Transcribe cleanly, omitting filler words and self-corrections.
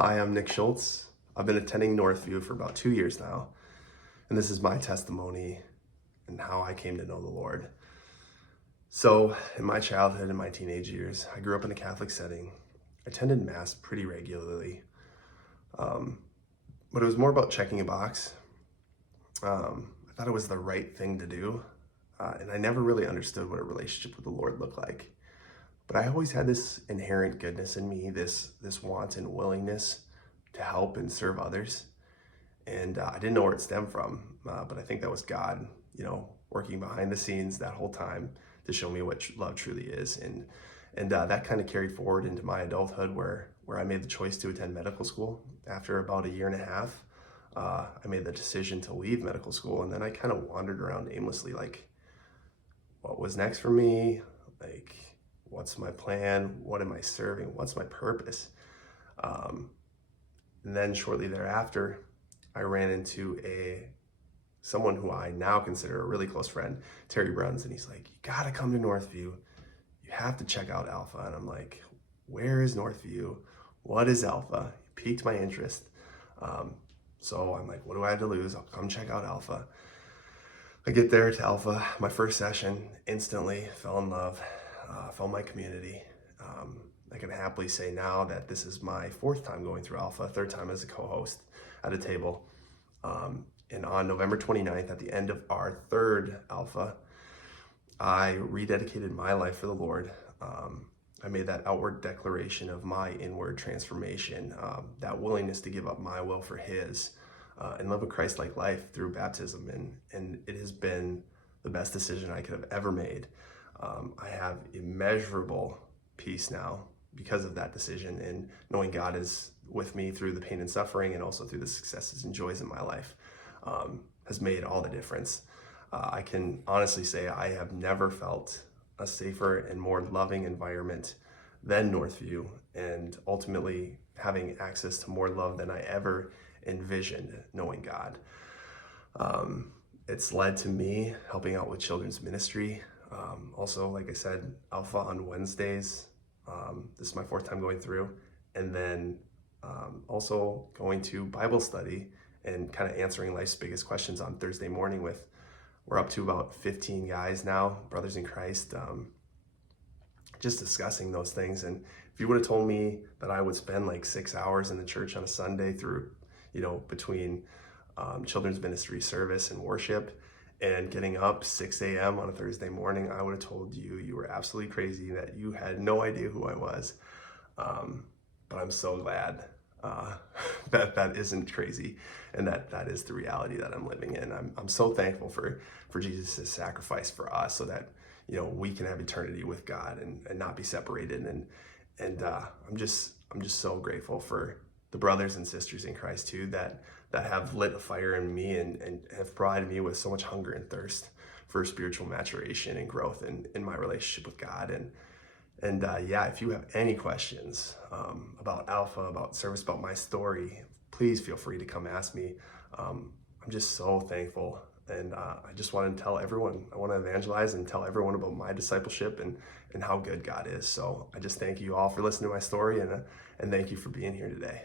Hi, I'm Nick Schultz. I've been attending Northview for about 2 years now, and this is my testimony and how I came to know the Lord. So, in my childhood and my teenage years, I grew up in a Catholic setting. I attended Mass pretty regularly, um, but it was more about checking a box. I thought it was the right thing to do, and I never really understood what a relationship with the Lord looked like. But I always had this inherent goodness in me, this want and willingness to help and serve others. And I didn't know where it stemmed from, but I think that was God, working behind the scenes that whole time to show me what love truly is. And that kind of carried forward into my adulthood, where I made the choice to attend medical school. After about a year and a half, I made the decision to leave medical school, and then I kind of wandered around aimlessly, like, what was next for me? Like, what's my plan? What am I serving? What's my purpose? And then shortly thereafter, I ran into someone who I now consider a really close friend, Terry Bruns, and he's like, "You gotta come to Northview. You have to check out Alpha." And I'm like, "Where is Northview? What is Alpha?" It piqued my interest. So I'm like, what do I have to lose? I'll come check out Alpha. I get there to Alpha, my first session, instantly fell in love, found my community. I can happily say now that this is my fourth time going through Alpha, third time as a co-host at a table. And on November 29th, at the end of our third Alpha, I rededicated my life for the Lord. I made that outward declaration of my inward transformation, that willingness to give up my will for His, and live a Christ-like life through baptism. And it has been the best decision I could have ever made. I have immeasurable peace now because of that decision, and knowing God is with me through the pain and suffering, and also through the successes and joys in my life, has made all the difference. I can honestly say I have never felt a safer and more loving environment than Northview, and ultimately having access to more love than I ever envisioned knowing God. It's led to me helping out with children's ministry. Also, like I said, Alpha on Wednesdays. This is my fourth time going through. And then also going to Bible study and kind of answering life's biggest questions on Thursday morning we're up to about 15 guys now, brothers in Christ, just discussing those things. And if you would have told me that I would spend like 6 hours in the church on a Sunday through, between children's ministry service and worship, and getting up 6 a.m. on a Thursday morning, I would have told you were absolutely crazy, that you had no idea who I was. But I'm so glad that isn't crazy, and that is the reality that I'm living in. I'm so thankful for Jesus' sacrifice for us, so that we can have eternity with God and not be separated. And I'm just so grateful for the brothers and sisters in Christ too, that have lit a fire in me and have provided me with so much hunger and thirst for spiritual maturation and growth in my relationship with God. And if you have any questions about Alpha, about service, about my story, please feel free to come ask me. I'm just so thankful, and I just want to tell everyone, I want to evangelize and tell everyone about my discipleship and how good God is. So I just thank you all for listening to my story, and thank you for being here today.